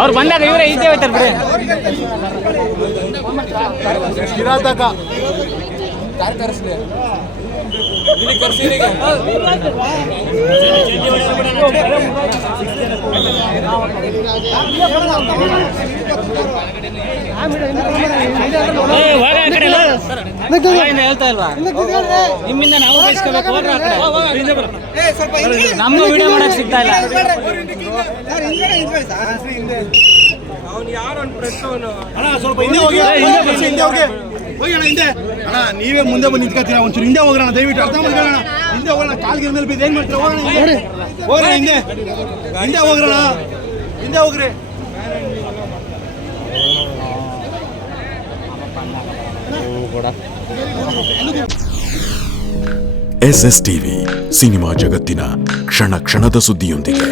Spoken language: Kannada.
ಅವ್ರು ಬಂದಾಗ ಇವರೇ ಇದ್ದೇ ಹೋಯ್ತಾರೆ ಬಿಡಿ. ಹೇಳ್ತಾ ಇಲ್ವಾ ನಿಮ್ಮಿಂದ ನಾವು ಬಯಸ್ಕೋಬೇಕು. ನಮ್ಗೂ ವಿಡಿಯೋ ಮಾಡಕ್ ಸಿಗ್ತಾ ಇಲ್ಲ. ಸ್ವಲ್ಪ ಹಿಂದೆ ಹೋಗಿ ಹಿಂದೆ ಅಣ್ಣ, ನೀವೇ ಮುಂದೆ ಬಂದು ನಿಂತ್ಕೊತೀರಾ? ಒಂಚೂರು ಹಿಂದೆ ಹೋಗೋಣ ದಯವಿಟ್ಟು, ಅರ್ಥ ಮಾಡ್ಕೊಳ್ಳೋಣ. ಹಿಂದೆ ಹೋಗೋಣ, ಕಾಲ್ಗಿರ ಮೇಲೆ ಬಿದ್ದು ಏನ್ ಮಾಡ್ತೀರಾ? ಹೋಗೋಣ ಹಿಂದೆ ಹೋಗ್ರಣ, ಹಿಂದೆ ಹೋಗ್ರಿ. SS ಟಿವಿ ಸಿನಿಮಾ ಜಗತ್ತಿನ ಕ್ಷಣ ಕ್ಷಣದ ಸುದ್ದಿಯೊಂದಿಗೆ.